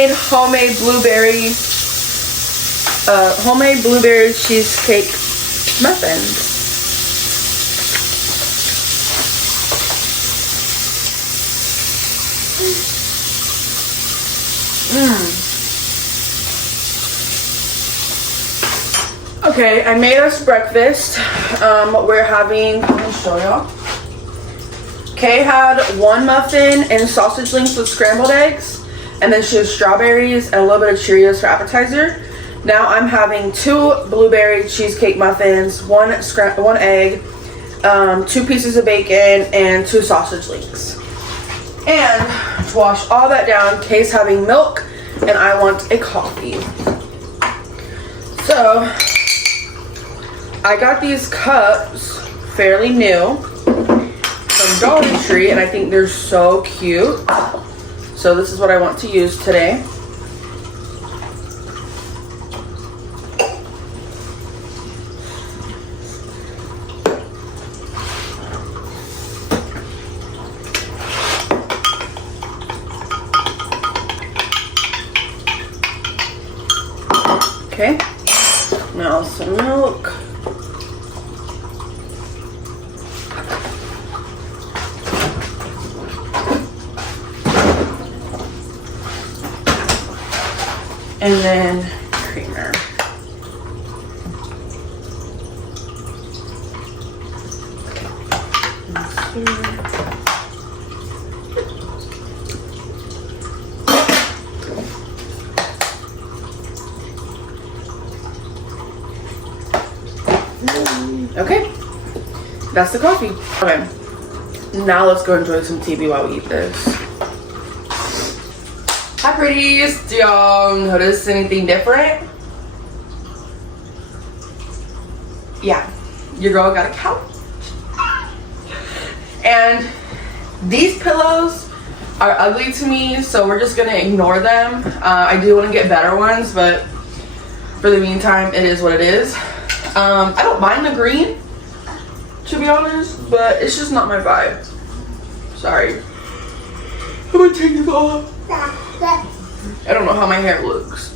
made homemade blueberry cheesecake muffins. Okay, I made us breakfast. We're having, let me show y'all. Kay had one muffin and sausage links with scrambled eggs, and then she has strawberries and a little bit of Cheerios for appetizer. Now I'm having 2 blueberry cheesecake muffins, one egg, 2 pieces of bacon, and 2 sausage links. And to wash all that down, Kay's having milk, and I want a coffee. So I got these cups, fairly new, from Dollar Tree, and I think they're so cute. So this is what I want to use today. Okay, now some milk. And then creamer. Okay, that's the coffee. Okay, now let's go enjoy some TV while we eat this. Hi pretties, do y'all notice anything different? Yeah, your girl got a couch. And these pillows are ugly to me, so we're just gonna ignore them. I do want to get better ones, but for the meantime, it is what it is. I don't mind the green, to be honest, but it's just not my vibe. Sorry. I'm gonna take this off. I don't know how my hair looks.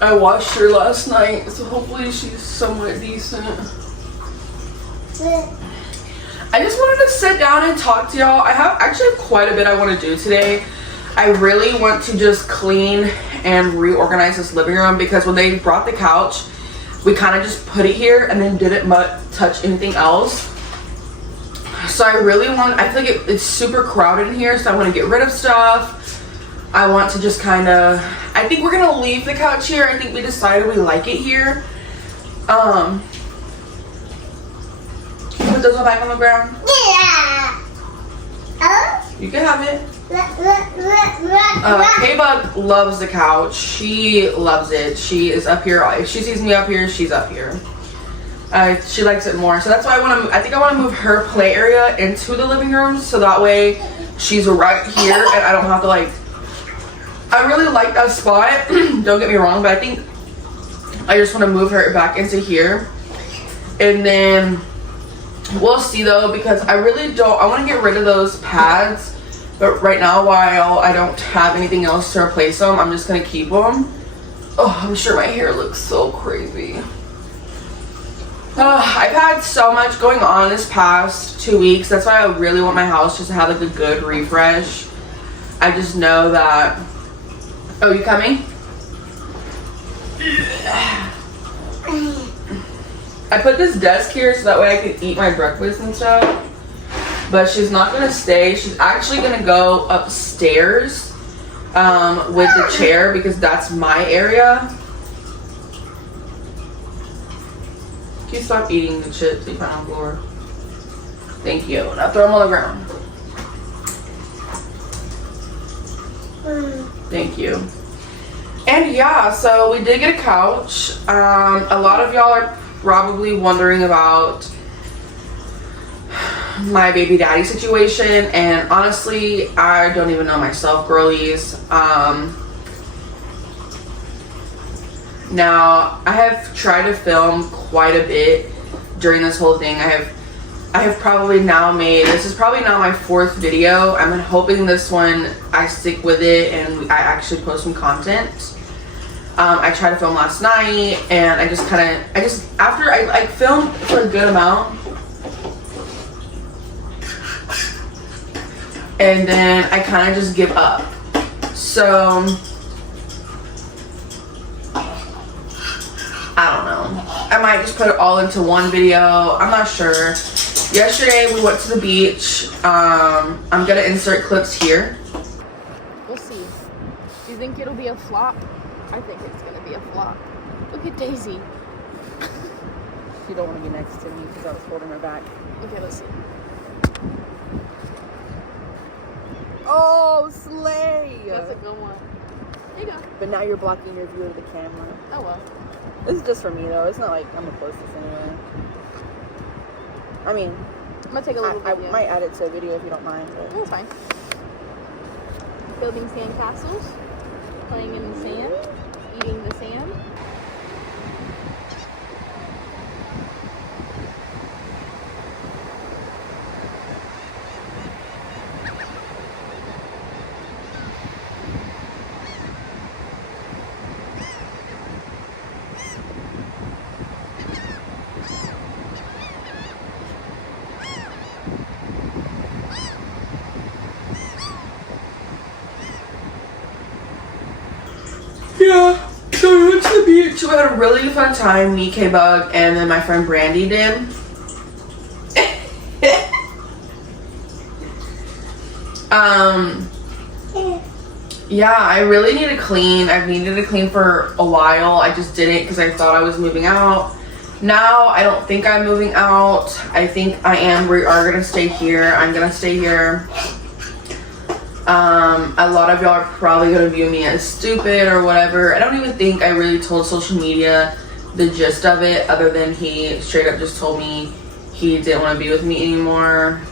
I washed her last night, so hopefully she's somewhat decent. I just wanted to sit down and talk to y'all. I actually have quite a bit I want to do today. I really want to just clean and reorganize this living room, because when they brought the couch, we kind of just put it here and then didn't touch anything else. So I really want, I feel like it's super crowded in here, so I want to get rid of stuff. I want to just kind of, I think we're going to leave the couch here. I think we decided we like it here. Put those all back on the ground? Yeah. You can have it. K-Bug loves the couch. She loves it. She is up here. If she sees me up here, she's up here. She likes it more, so that's why I think I want to move her play area into the living room, so that way she's right here and I don't have to I really like that spot. Don't get me wrong, but I think I just want to move her back into here, and then we'll see though, because I really don't. I want to get rid of those pads, but right now, while I don't have anything else to replace them, I'm just gonna keep them. Oh, I'm sure my hair looks so crazy. I've had so much going on this past 2 weeks. That's why I really want my house just to have a good refresh. I just know that. Oh, you coming? I put this desk here so that way I can eat my breakfast and stuff. But she's not gonna stay. She's actually gonna go upstairs with the chair, because that's my area. Can you stop eating the chips you found on the floor? Thank you. Now throw them on the ground. Thank you. And yeah, so we did get a couch. A lot of y'all are probably wondering about my baby daddy situation, and honestly, I don't even know myself, girlies. Now, I have tried to film quite a bit during this whole thing. I have I have probably now made, this is probably now my 4th video. I'm hoping this one I stick with it and I actually post some content. I tried to film last night and after I filmed for a good amount and then I kind of just give up. So I don't know. I might just put it all into one video. I'm not sure. Yesterday we went to the beach. I'm gonna insert clips here. We'll see. Do you think it'll be a flop? I think it's gonna be a flop. Look at Daisy. You don't want to be next to me because I was holding her back. Okay, let's see. Oh, slay! That's a good one. There you go. But now you're blocking your view of the camera. Oh well. This is just for me though. It's not like I'm gonna post this anyway. I mean, I'm gonna take a little I video. might add it to a video if you don't mind. But. That's fine. Building sand castles, playing in the sand, eating the sand. Yeah, so we went to the beach. We had a really fun time. Me, K-Bug, and then my friend Brandy did. Yeah, I really need to clean. I've needed to clean for a while. I just didn't because I thought I was moving out. Now, I don't think I'm moving out. I think I am. We are going to stay here. I'm going to stay here. A lot of y'all are probably going to view me as stupid or whatever. I don't even think I really told social media the gist of it, other than he straight up just told me he didn't want to be with me anymore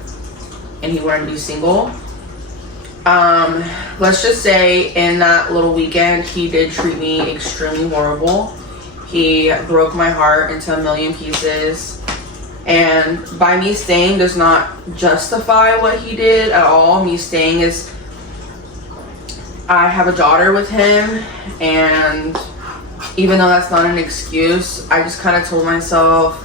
and he wanted to be single. Let's just say in that little weekend, he did treat me extremely horrible. He broke my heart into a million pieces. And by me staying does not justify what he did at all. Me staying is, I have a daughter with him, and even though that's not an excuse, I just kind of told myself,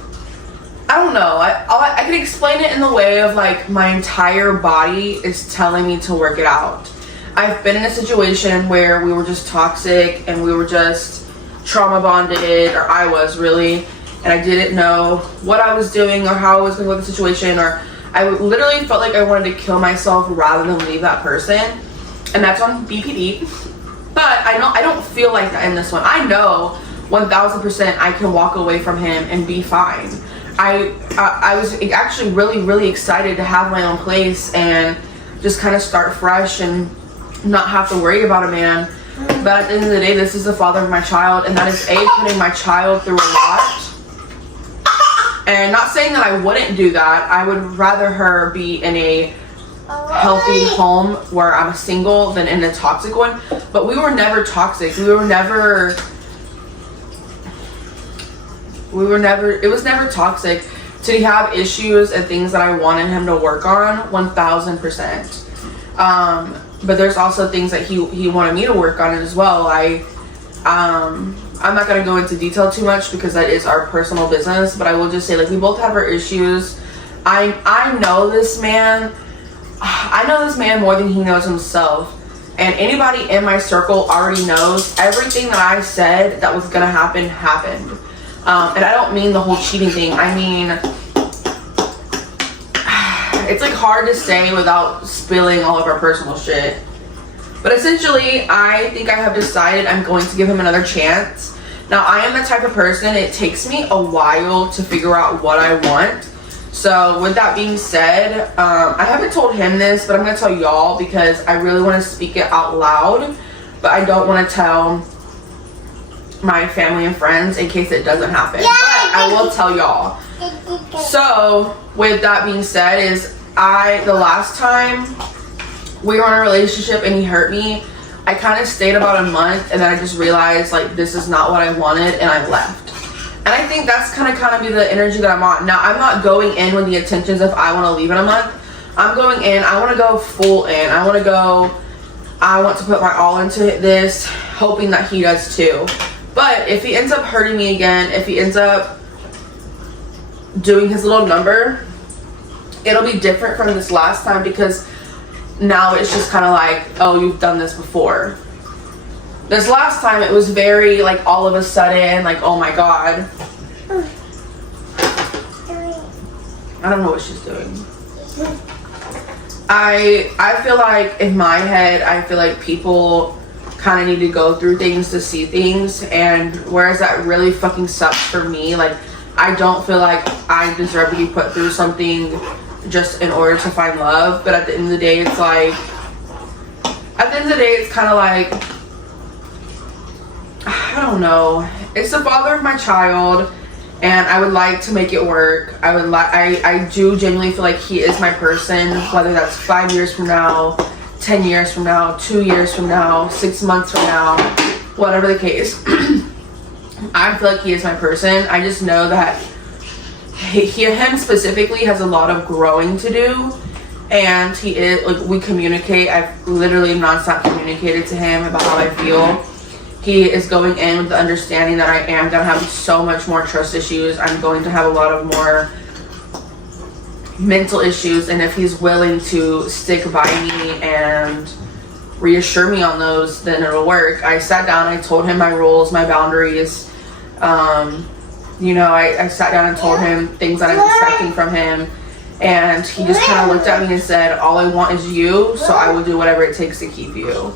I don't know, I can explain it in the way of like my entire body is telling me to work it out. I've been in a situation where we were just toxic and we were just trauma bonded, or I was really, and I didn't know what I was doing or how I was going to go with the situation, or I literally felt like I wanted to kill myself rather than leave that person, and that's on BPD. But I don't feel like that in this one. I know 1000% I can walk away from him and be fine. I was actually really excited to have my own place and just kind of start fresh and not have to worry about a man. But at the end of the day, this is the father of my child, and that is putting my child through a lot. And not saying that I wouldn't do that. I would rather her be in a healthy home where I'm single than in a toxic one. But we were never toxic. It was never toxic. Did he have issues and things that I wanted him to work on? 1000%. But there's also things that he wanted me to work on as well. I'm not going to go into detail too much because that is our personal business, but I will just say, like, we both have our issues. I know this man. I know this man more than he knows himself. And anybody in my circle already knows everything that I said that was going to happen happened. And I don't mean the whole cheating thing. I mean, it's like hard to say without spilling all of our personal shit. But essentially, I think I have decided I'm going to give him another chance. Now, I am the type of person, it takes me a while to figure out what I want. So with that being said, I haven't told him this, but I'm going to tell y'all because I really want to speak it out loud. But I don't want to tell my family and friends in case it doesn't happen. But I will tell y'all. So with that being said, the last time we were in a relationship and he hurt me, I kind of stayed about a month and then I just realized like this is not what I wanted and I left. And I think that's kind of be the energy that I'm on. Now, I'm not going in with the intentions of I want to leave in a month. I'm going in, I want to go full in. I want to put my all into this, hoping that he does too. But if he ends up hurting me again, if he ends up doing his little number, it'll be different from this last time, because now it's just kind of like, oh, you've done this before. This last time it was very like all of a sudden, like, oh my god. I don't know what she's doing. I feel like in my head, I feel like people kind of need to go through things to see things, and whereas that really fucking sucks for me, like, I don't feel like I deserve to be put through something just in order to find love. But at the end of the day, it's like, kind of like, I don't know. It's the father of my child, and I would like to make it work. I do genuinely feel like he is my person, whether that's 5 years from now, 10 years from now, 2 years from now, 6 months from now, whatever the case. I feel like he is my person. I just know that him specifically has a lot of growing to do, and he is, like, we communicate. I've literally nonstop communicated to him about how I feel. He is going in with the understanding that I am going to have so much more trust issues. I'm going to have a lot of more mental issues, and if he's willing to stick by me and reassure me on those, then it'll work. I sat down, I told him my rules, my boundaries. You know, I sat down and told him things that I'm expecting from him, and he just kind of looked at me and said, all I want is you, so I will do whatever it takes to keep you.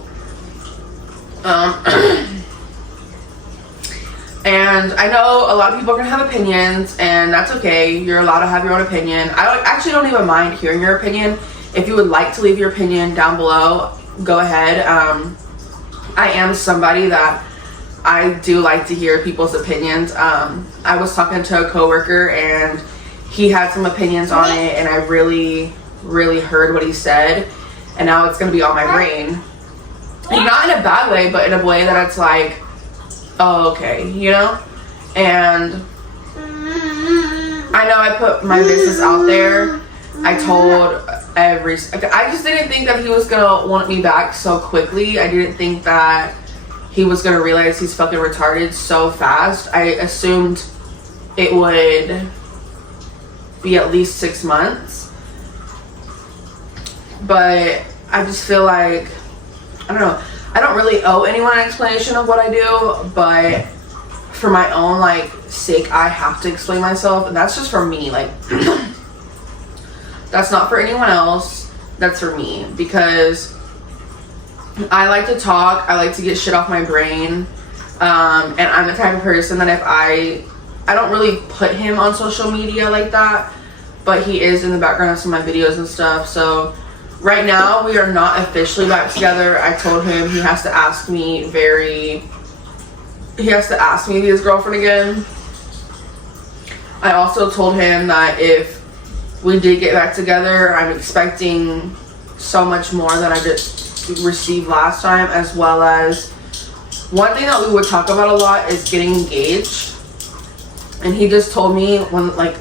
And I know a lot of people are going to have opinions, and that's okay. You're allowed to have your own opinion. I actually don't even mind hearing your opinion. If you would like to leave your opinion down below, go ahead. I am somebody that I do like to hear people's opinions. I was talking to a coworker, and he had some opinions on it, and I really, really heard what he said, and now it's going to be on my brain. And not in a bad way, but in a way that it's like, oh, okay, you know? And I know I put my business out there. I told I just didn't think that he was gonna want me back so quickly. I didn't think that he was gonna realize he's fucking retarded so fast. I assumed it would be at least 6 months. But I just feel like, I don't know, I don't really owe anyone an explanation of what I do, but for my own, like, sake, I have to explain myself, and that's just for me. Like, that's not for anyone else, that's for me, because I like to talk, I like to get shit off my brain, and I'm the type of person that if I don't really put him on social media like that, but he is in the background of some of my videos and stuff. So right now, we are not officially back together. I told him he has to ask me to be his girlfriend again. I also told him that if we did get back together, I'm expecting so much more than I just received last time, as well as one thing that we would talk about a lot is getting engaged. And he just told me when, like,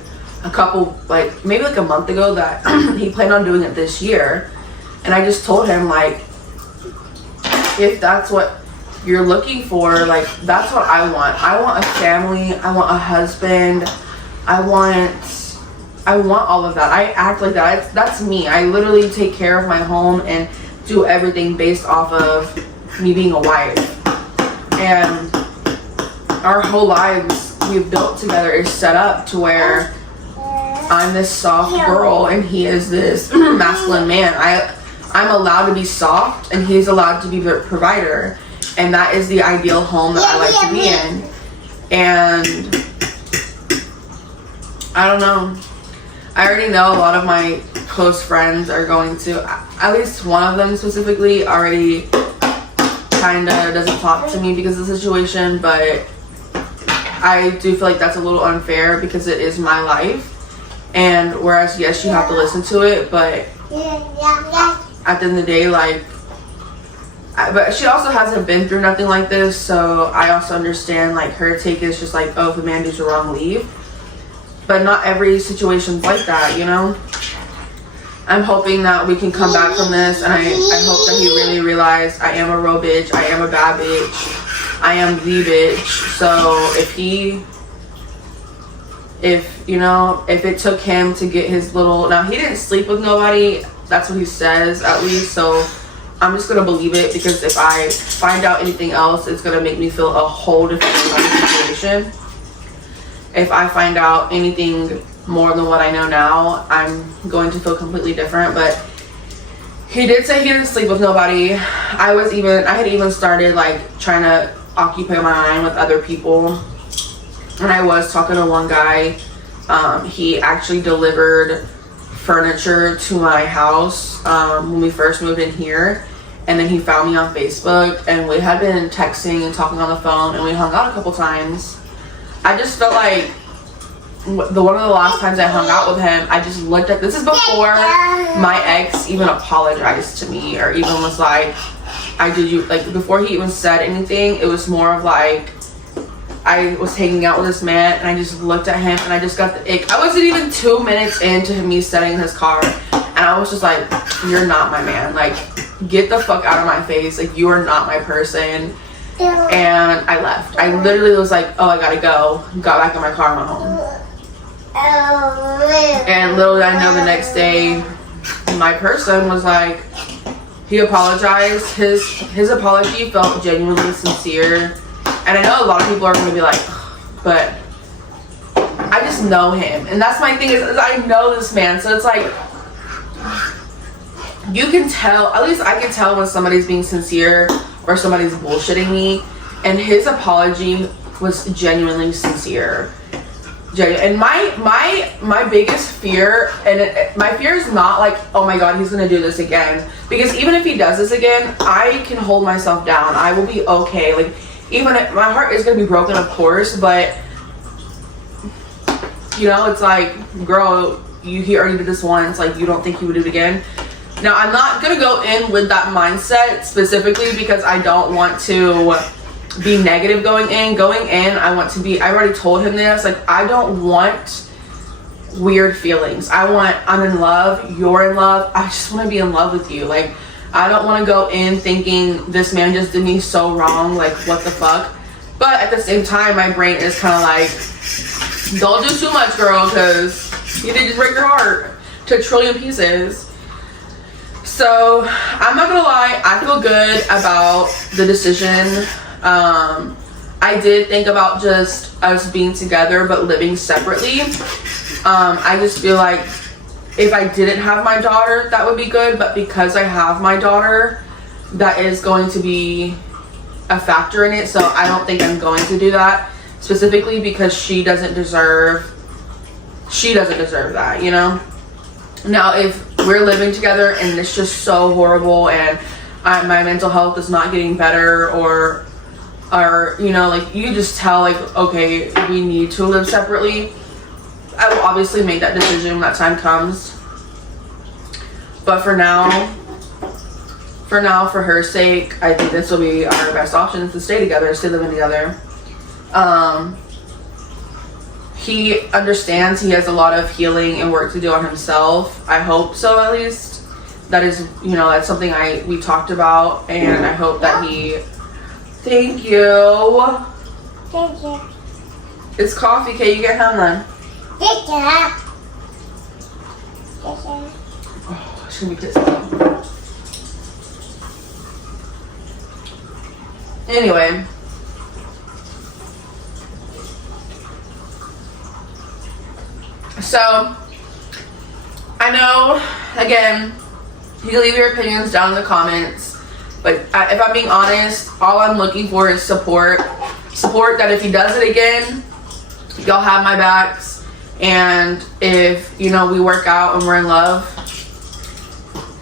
maybe a month ago, that he planned on doing it this year. And I just told him, like, if that's what you're looking for, like, that's what I want. I want a family, I want a husband, I want all of that. I act like that. That's me. I literally take care of my home and do everything based off of me being a wife. And our whole lives we've built together is set up to where I'm this soft girl and he is this masculine man. I'm allowed to be soft and he's allowed to be the provider, and that is the ideal home that I like to be in. And I don't know, I already know a lot of my close friends are going to, at least one of them specifically already kind of doesn't talk to me because of the situation, but I do feel like that's a little unfair because it is my life. And whereas, yes, you have to listen to it, but at the end of the day, like, but she also hasn't been through nothing like this, so I also understand, like, her take is just like, oh, if a man does you wrong, leave. But not every situation's like that, you know? I'm hoping that we can come back from this, and I hope that he really realized I am a real bitch, I am a bad bitch, I am the bitch. So if it took him to get his little, now he didn't sleep with nobody, that's what he says at least, so I'm just gonna believe it, because if I find out anything else, it's gonna make me feel a whole different situation. If I find out anything more than what I know now, I'm going to feel completely different. But he did say he didn't sleep with nobody. I had even started like trying to occupy my mind with other people, and I was talking to one guy. He actually delivered furniture to my house when we first moved in here, and then he found me on Facebook, and we had been texting and talking on the phone, and we hung out a couple times. I just felt like one of the last times I hung out with him, I just looked at, this is before my ex even apologized to me or even was like, I did you, like, before he even said anything, it was more of like, I was hanging out with this man and I just looked at him and I just got the ick. I wasn't even 2 minutes into me setting in his car, and I was just like, you're not my man, like, get the fuck out of my face, like, you are not my person. And I left. I literally was like, oh, I gotta go. Got back in my car and went home. And little did I know, the next day, my person was like, he apologized. His apology felt genuinely sincere. And I know a lot of people are gonna be like, but I just know him. And that's my thing, is I know this man. So it's like, you can tell, at least I can tell when somebody's being sincere or somebody's bullshitting me, and his apology was genuinely sincere. And my biggest fear, and my fear is not like, oh my god, he's gonna do this again, because even if he does this again, I can hold myself down. I will be okay. Like, even if my heart is gonna be broken, of course, but you know, it's like, girl, he already did this once, like, you don't think he would do it again? Now, I'm not going to go in with that mindset specifically, because I don't want to be negative going in. Going in, I want to be, I already told him this, like, I don't want weird feelings. I'm in love, you're in love, I just want to be in love with you. Like, I don't want to go in thinking this man just did me so wrong, like, what the fuck. But at the same time, my brain is kind of like, don't do too much, girl, because you did just break your heart to a trillion pieces. So I'm not gonna lie, I feel good about the decision. I did think about just us being together but living separately. I just feel like if I didn't have my daughter, that would be good, but because I have my daughter, that is going to be a factor in it. So I don't think I'm going to do that, specifically because she doesn't deserve that, you know? Now, if we're living together and it's just so horrible and my mental health is not getting better, or you know, like, you just tell, like, okay, we need to live separately, I will obviously make that decision when that time comes. But for now, for her sake, I think this will be our best option, to stay together, stay living together. He understands he has a lot of healing and work to do on himself. I hope so, at least. That is, you know, that's something we talked about, and I hope that he... Thank you. Thank you. It's coffee, Kate. You get home then. Thank you. Oh, she's gonna be pissed off. Anyway. So, I know, again, you can leave your opinions down in the comments, but if I'm being honest, all I'm looking for is support. Support that if he does it again, y'all have my backs, and if, you know, we work out and we're in love,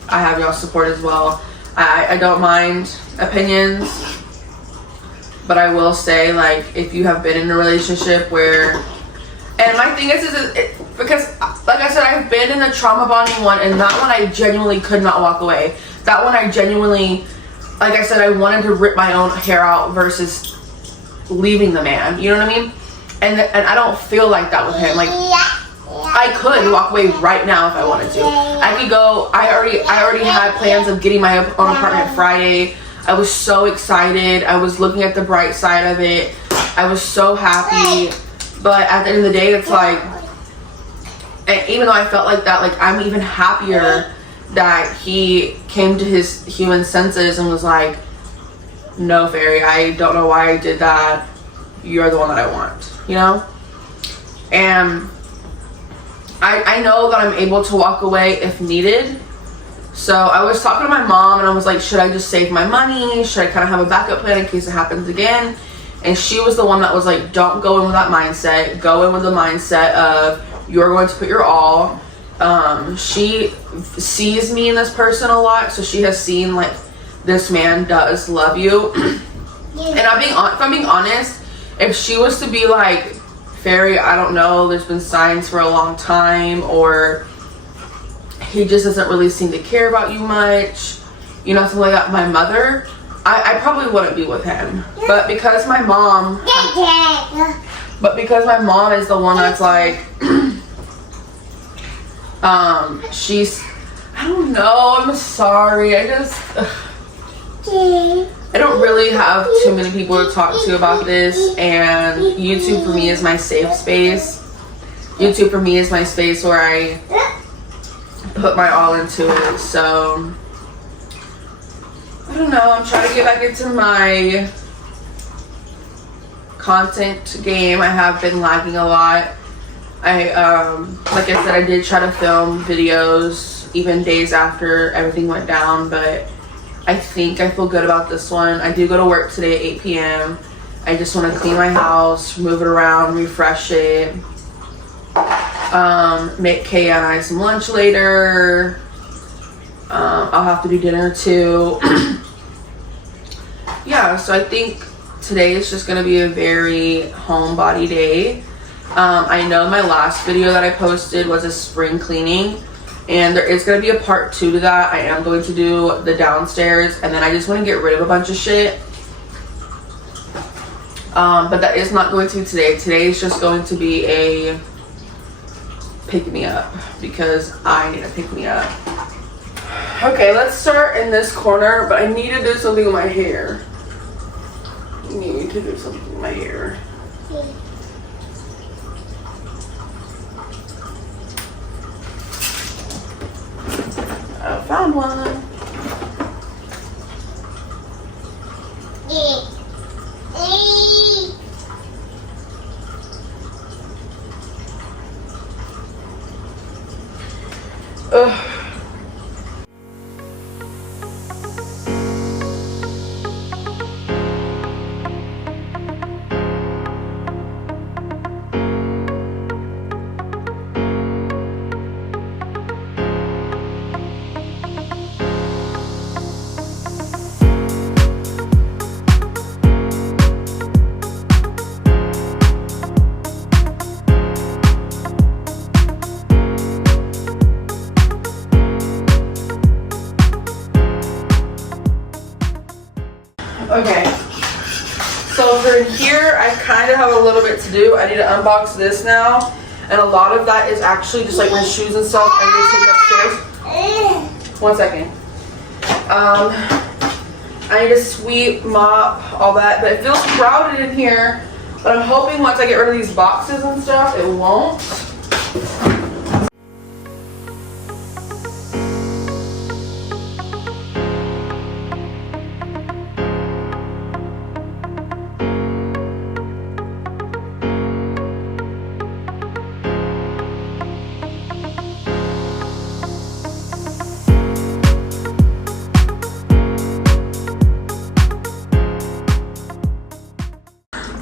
I have y'all support as well. I don't mind opinions, but I will say, like, if you have been in a relationship where... And my thing is because, like I said, I've been in the trauma bonding one, and that one I genuinely could not walk away. That one I genuinely like I said, I wanted to rip my own hair out versus leaving the man. You know what I mean? And I don't feel like that with him. Like, I could walk away right now if I wanted to. I could go. I already had plans of getting my own apartment Friday. I was so excited. I was looking at the bright side of it. I was so happy. But at the end of the day, it's like, and even though I felt like that, like, I'm even happier that he came to his human senses and was like, no, Fairy, I don't know why I did that. You're the one that I want, you know? And I know that I'm able to walk away if needed. So I was talking to my mom and I was like, should I just save my money? Should I kind of have a backup plan in case it happens again? And she was the one that was like, don't go in with that mindset. Go in with the mindset of you're going to put your all. She sees me in this person a lot, so she has seen like this man does love you. And if I'm being honest, if she was to be like, Fairy, I don't know, there's been signs for a long time, or he just doesn't really seem to care about you much, you know, something like that, my mother, I probably wouldn't be with him. But because my mom is the one that's like, she's, I don't know, I'm sorry, I don't really have too many people to talk to about this, and YouTube for me is my safe space. YouTube for me is my space where I put my all into it. So I don't know, I'm trying to get back into my content game. I have been lagging a lot. Like I said, I did try to film videos even days after everything went down, but I think I feel good about this one. I do go to work today at 8 p.m. I just want to clean my house, move it around, refresh it, make Kay and I some lunch later. I'll have to do dinner too. Yeah, so I think today is just going to be a very homebody day. I know my last video that I posted was a spring cleaning, and there is going to be a part 2 to that. I am going to do the downstairs, and then I just want to get rid of a bunch of shit. But that is not going to be today. Today is just going to be a pick me up, because I need a pick me up. Okay, let's start in this corner, but I need to do something with my hair. I need to do something with my hair. I found one. Ugh. Okay, so for here, I kind of have a little bit to do. I need to unbox this now, and a lot of that is actually just like my shoes and stuff I need to take upstairs. 1 second. I need to sweep, mop, all that, but it feels crowded in here, but I'm hoping once I get rid of these boxes and stuff, it won't.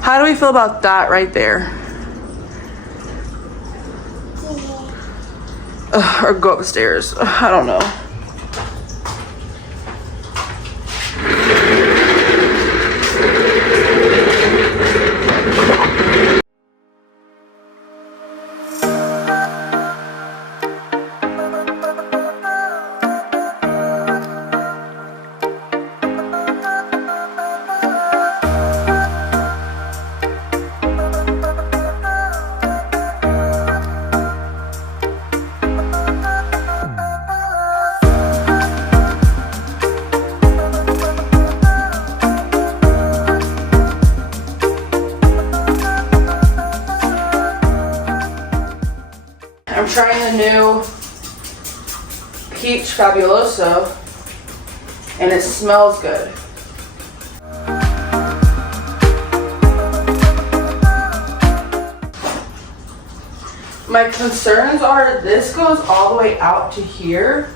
How do we feel about that right there? Or go upstairs. I don't know. trying the new Peach Fabuloso, and it smells good. My concerns are this goes all the way out to here.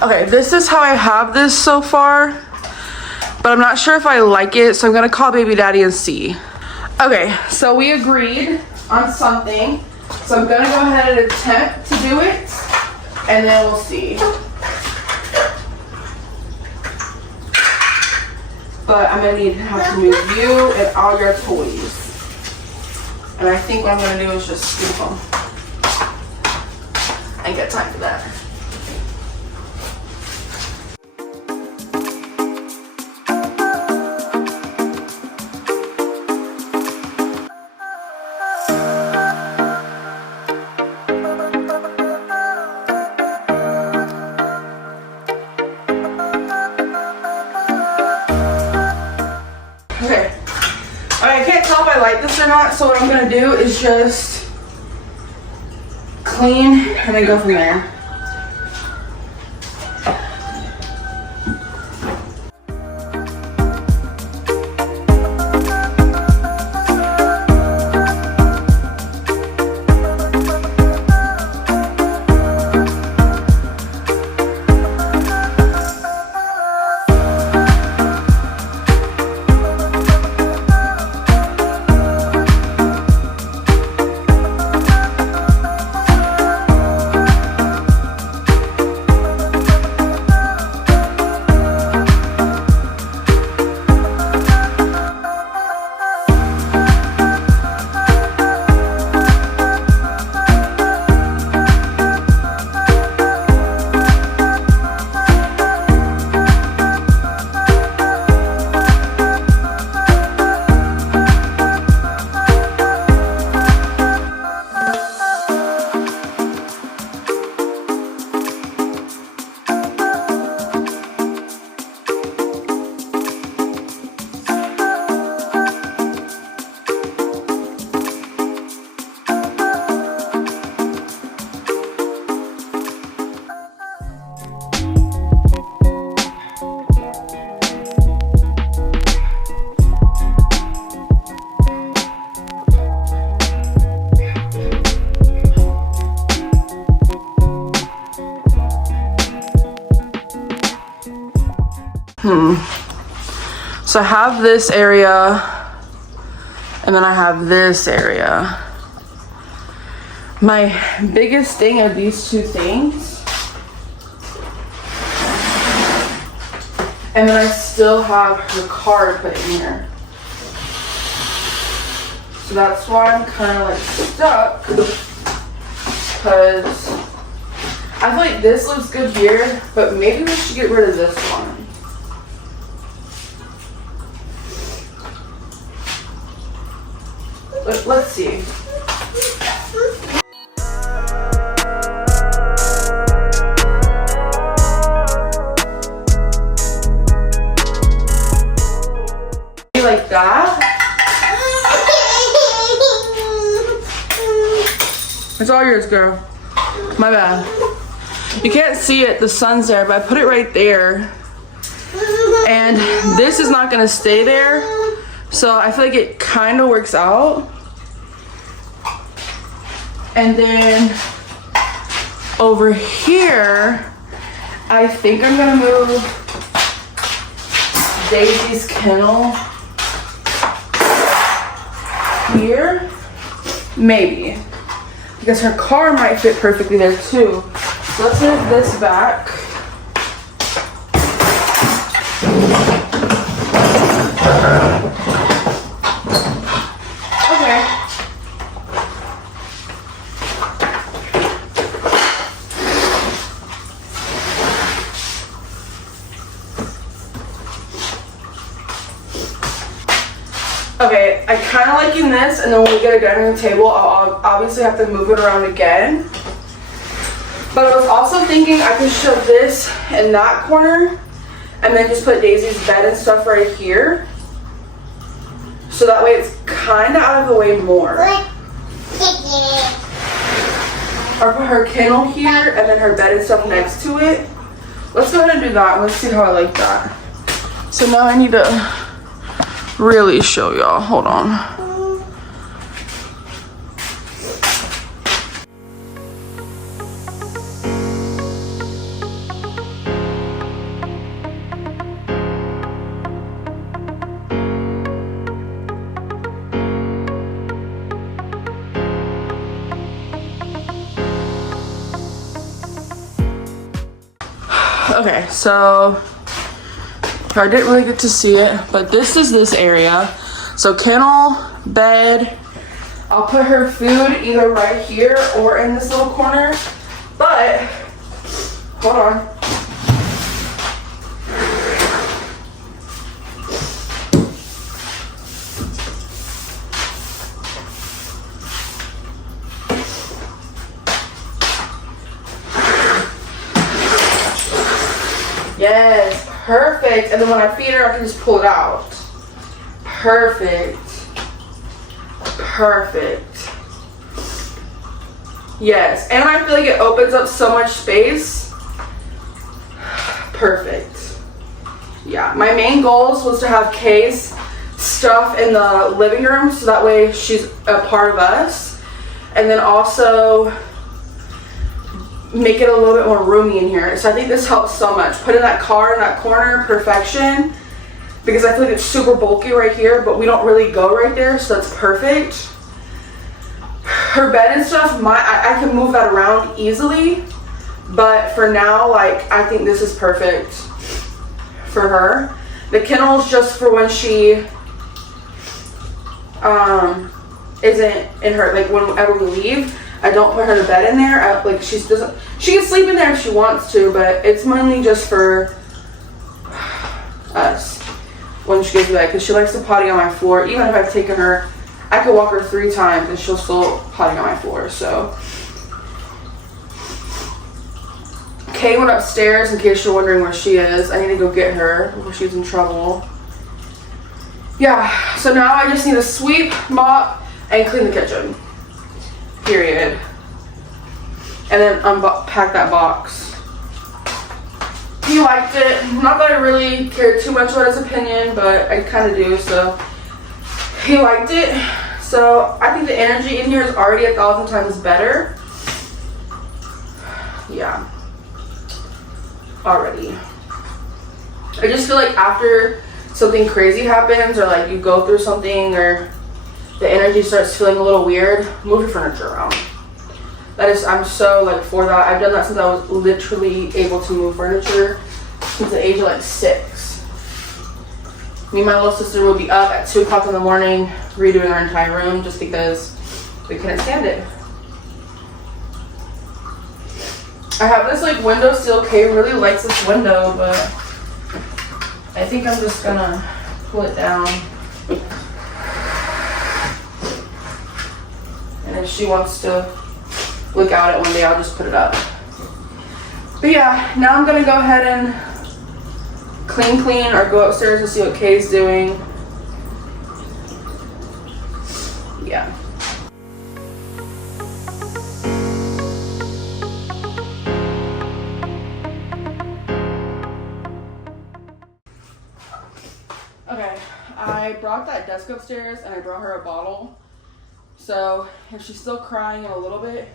Okay, this is how I have this so far, but I'm not sure if I like it, so I'm gonna call baby daddy and see. Okay, so we agreed on something, so I'm gonna go ahead and attempt to do it, and then we'll see. But I'm gonna have to move you and all your toys. And I think what I'm gonna do is just scoop them. I ain't got time for that. Okay. I can't tell if I like this or not, so what I'm gonna do is just clean and then go from there. So I have this area, and then I have this area. My biggest thing are these two things. And then I still have her car to put in here. So that's why I'm kind of like stuck, because I feel like this looks good here, but maybe we should get rid of this one. Let's see. Like that. It's all yours, girl. My bad. You can't see it, the sun's there, but I put it right there. And this is not gonna stay there. So I feel like it kind of works out. And then over here, I think I'm gonna move Daisy's kennel here, maybe, because her car might fit perfectly there too. So let's move this back. Okay. Okay, I kind of liking this, and then when we get a dining table, I'll obviously have to move it around again. But I was also thinking I could shove this in that corner, And then just put Daisy's bed and stuff right here. So that way it's kind of out of the way more. Or put her kennel here and then her bed and stuff next to it. Let's go ahead and do that. Let's see how I like that. So now I need to really show y'all. Hold on. Okay, so I didn't really get to see it, but this is this area. So kennel, bed. I'll put her food either right here or in this little corner. But hold on. Yes, perfect. And then when I feed her, I can just pull it out. Perfect. Perfect. Yes, and I feel like it opens up so much space. Perfect. Yeah, my main goals was to have Kay's stuff in the living room so that way she's a part of us. And then also make it a little bit more roomy in here. So I think this helps so much. Putting that car in that corner, perfection. Because I feel like it's super bulky right here, but we don't really go right there, so that's perfect. Her bed and stuff, I can move that around easily. But for now, like, I think this is perfect for her. The kennel is just for when she isn't in her, like whenever we leave. I don't put her bed in there. She can sleep in there if she wants to, but it's mainly just for us when she goes to bed, because she likes to potty on my floor. Even if I've taken her, I could walk her 3 times and she'll still potty on my floor. So Kay went upstairs in case you're wondering where she is. I need to go get her before she's in trouble. Yeah, so now I just need to sweep, mop, and clean the kitchen. Period. And then unpack that box. He liked it. Not that I really cared too much about his opinion, but I kind of do, so he liked it. So I think the energy in here is already 1,000 times better. Yeah. Already. I just feel like after something crazy happens, or like you go through something, or the energy starts feeling a little weird, move your furniture around. I'm so like for that. I've done that since I was literally able to move furniture since the age of like 6. Me and my little sister would be up at 2 o'clock in the morning redoing our entire room just because we couldn't stand it. I have this like windowsill. Kay really likes this window, but I think I'm just gonna pull it down. And if she wants to look out at one day, I'll just put it up. But yeah, now I'm gonna go ahead and clean or go upstairs and see what Kay's doing. Yeah. Okay, I brought that desk upstairs and I brought her a bottle. So if she's still crying in a little bit,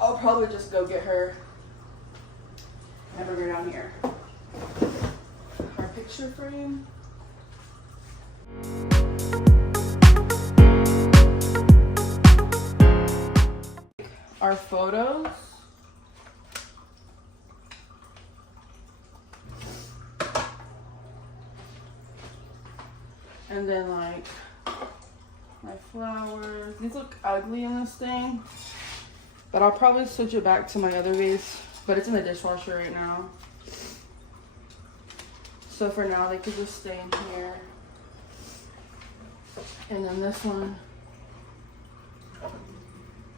I'll probably just go get her and bring her down here. Our picture frame. Our photos. And then like my flowers. These look ugly in this thing, but I'll probably switch it back to my other vase, but it's in the dishwasher right now. So for now, they could just stay in here. And then this one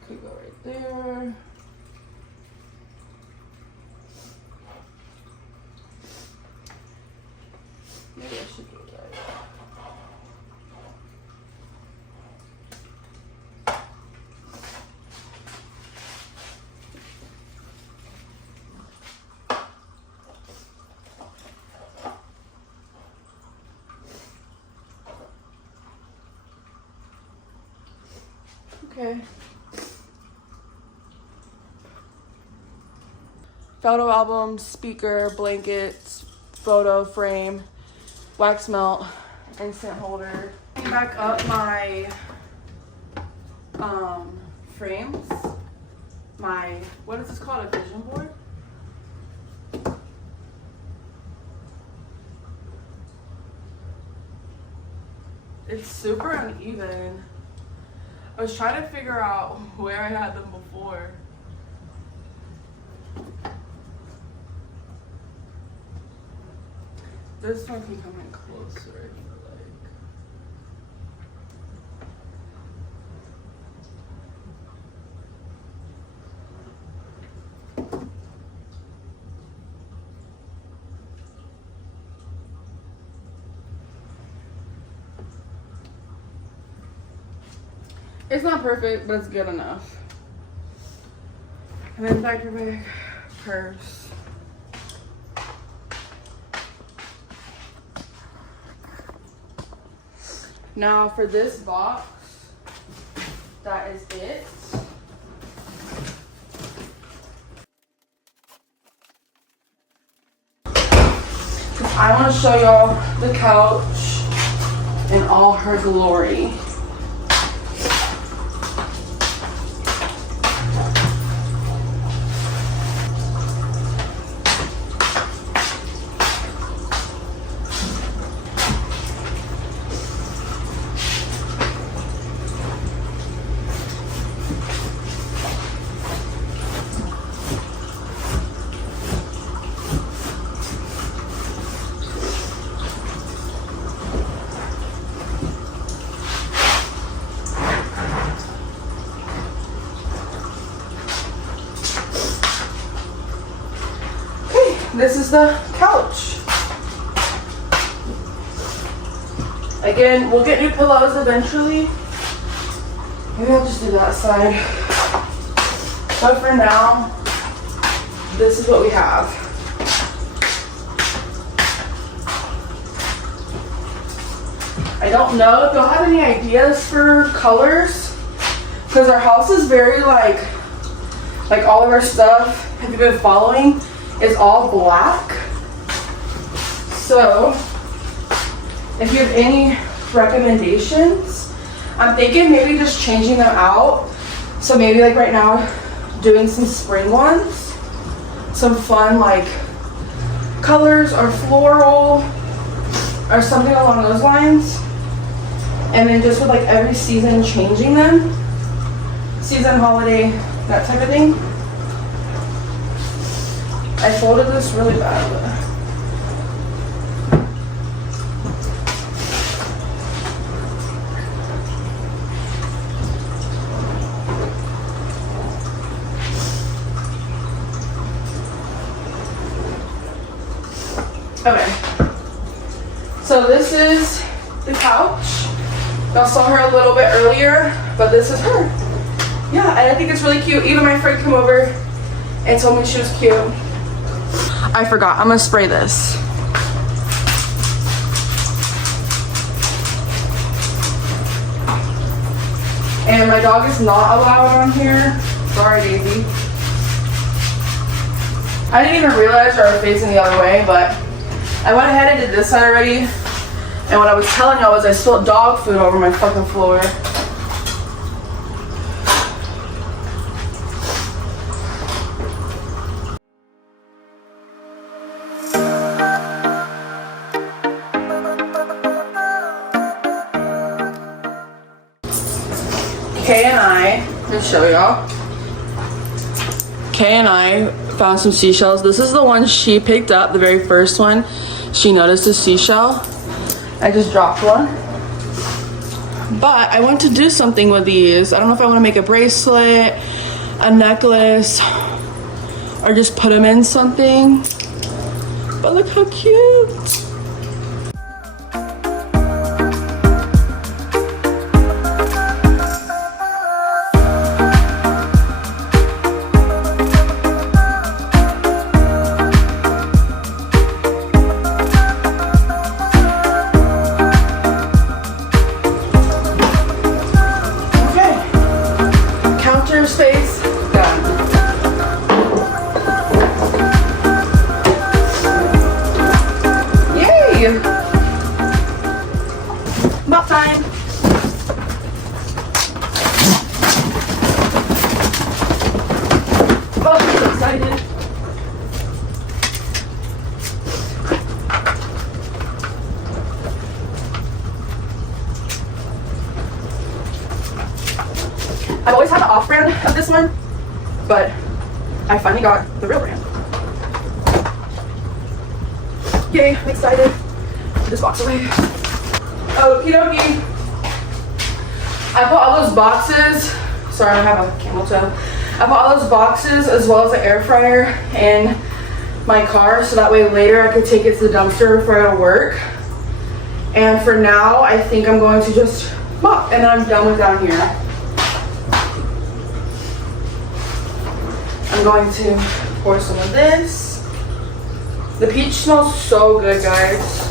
could go right there. okay. Photo album, speaker, blankets, photo frame, wax melt, instant holder. Back up my frames. My, what is this called? A vision board? It's super uneven. I was trying to figure out where I had them before. This one can come in closer, I feel like. It's not perfect, but it's good enough. And then back your bag, purse. Now for this box, that is it. I want to show y'all the couch in all her glory. This is the couch. Again, we'll get new pillows eventually. Maybe I'll just do that side. But for now, this is what we have. I don't know if y'all have any ideas for colors, because our house is very like all of our stuff, have you been following, is all black. So if you have any recommendations, I'm thinking maybe just changing them out. So maybe like right now doing some spring ones, some fun like colors or floral or something along those lines, and then just with like every season changing them, season, holiday, that type of thing. I folded this really bad. Okay. So this is the couch. Y'all saw her a little bit earlier, but this is her. Yeah, and I think it's really cute. Even my friend came over and told me she was cute. I forgot, I'm gonna spray this. And my dog is not allowed on here. Sorry, Daisy. I didn't even realize I was facing the other way, but I went ahead and did this side already. And what I was telling y'all was I spilled dog food over my fucking floor. Kay and I, let me show y'all. Kay and I found some seashells. This is the one she picked up, the very first one. She noticed a seashell. I just dropped one. But I want to do something with these. I don't know if I want to make a bracelet, a necklace, or just put them in something. But look how cute. off-brand of this one, but I finally got the real brand. Yay, I'm excited. Put this box away. Okie dokie. I bought all those boxes. Sorry, I don't have a camel toe. I bought all those boxes as well as the air fryer in my car, so that way later I could take it to the dumpster before I go to work. And for now, I think I'm going to just mop, and then I'm done with down here. I'm going to pour some of this. The peach smells so good, guys.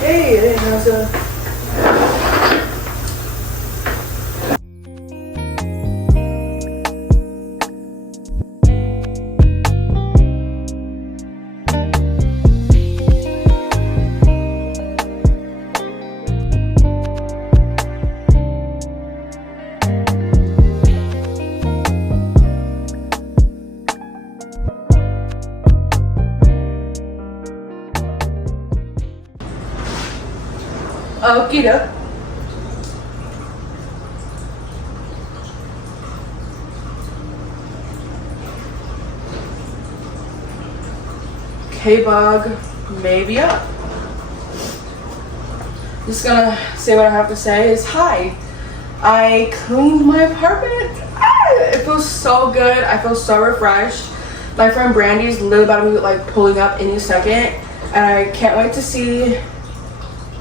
Hey, I didn't know so. Okie doke. K-Bug, maybe up. Just gonna say what I have to say is hi. I cleaned my apartment. It feels so good. I feel so refreshed. My friend Brandy's literally about to be like pulling up any second, and I can't wait to see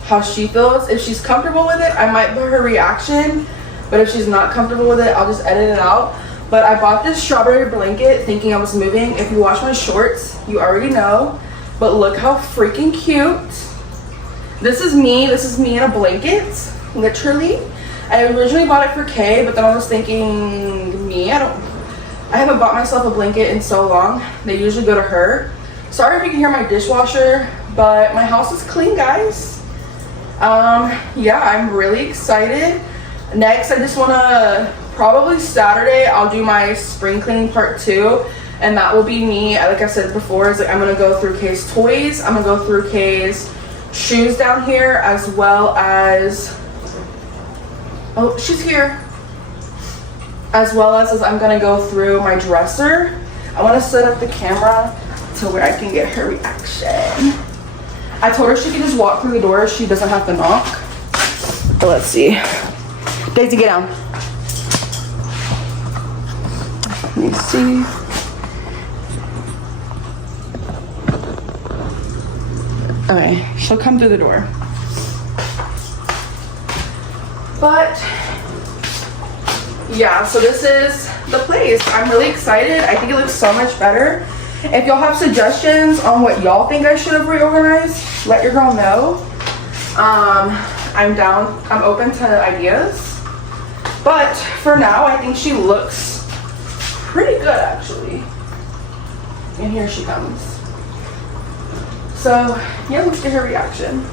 how she feels. If she's comfortable with it, I might put her reaction, but if she's not comfortable with it, I'll just edit it out. But I bought this strawberry blanket thinking I was moving. If you watch my shorts, you already know, but look how freaking cute. This is me in a blanket, literally. I originally bought it for Kay, but then I was thinking, I haven't bought myself a blanket in so long. They usually go to her. Sorry if you can hear my dishwasher, but my house is clean, guys. Yeah, I'm really excited. Next, I just wanna, probably Saturday, I'll do my spring cleaning part 2, and that will be me, like I said before, is like I'm gonna go through Kay's toys, I'm gonna go through Kay's shoes down here, as well as, oh, she's here. As well as I'm gonna go through my dresser. I wanna set up the camera to where I can get her reaction. I told her she could just walk through the door. She doesn't have to knock. But let's see. Daisy, get down. Let me see. Okay, she'll come through the door. But yeah, so this is the place. I'm really excited. I think it looks so much better. If y'all have suggestions on what y'all think I should have reorganized, let your girl know. I'm down. I'm open to ideas. But for now, I think she looks pretty good, actually. And here she comes. So yeah, let's get her reaction.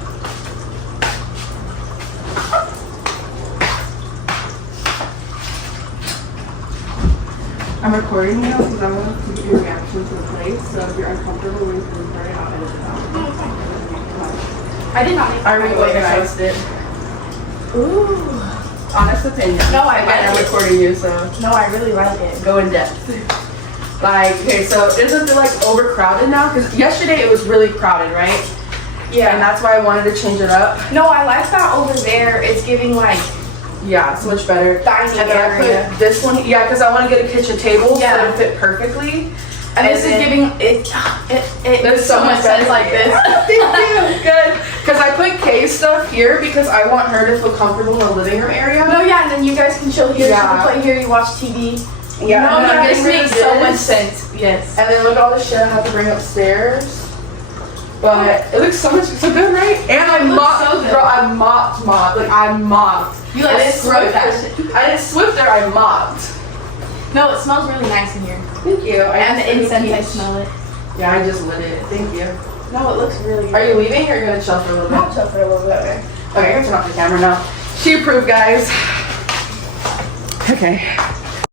I'm recording you because I want to get your reaction to the place. So if you're uncomfortable with the recording, I'll edit it out. I did not. I reorganized it. Ooh. Honest opinion. No, I like I'm it. recording you, so No, I really like it. go in depth. Like, okay, so isn't it like overcrowded now? Because yesterday it was really crowded, right? Yeah. And that's why I wanted to change it up. No, I like that over there. It's giving like Yeah, it's much better. dining And then I area. put this one, yeah, because I want to get a kitchen table so Yeah. it'll fit perfectly. And this is then- giving it That's makes so much sense like this. Thank you. Good. Because I put Kay's stuff here because I want her to feel comfortable in the living room area. No, yeah, and then you guys can chill here. Yeah. You can play here. You watch TV. Yeah, No, and then I'm yeah, this getting rid of makes so much this. sense. Yes. And then look at all the shit I have to bring upstairs. But it looks so much so good, right? And I It looks mopped, so good. bro. I mopped. Like I mopped. You like I didn't scrub that Swiffer. I didn't Swiffer. I mopped. No, it smells really nice in here. Thank you. And the incense, I peach. smell it. Yeah, I just lit it. Thank you. No, it looks really good. Are you leaving or are you gonna chill for a little bit? I'll chill for a little bit. Okay. Okay, I'm gonna turn off the camera now. She approved, guys. Okay.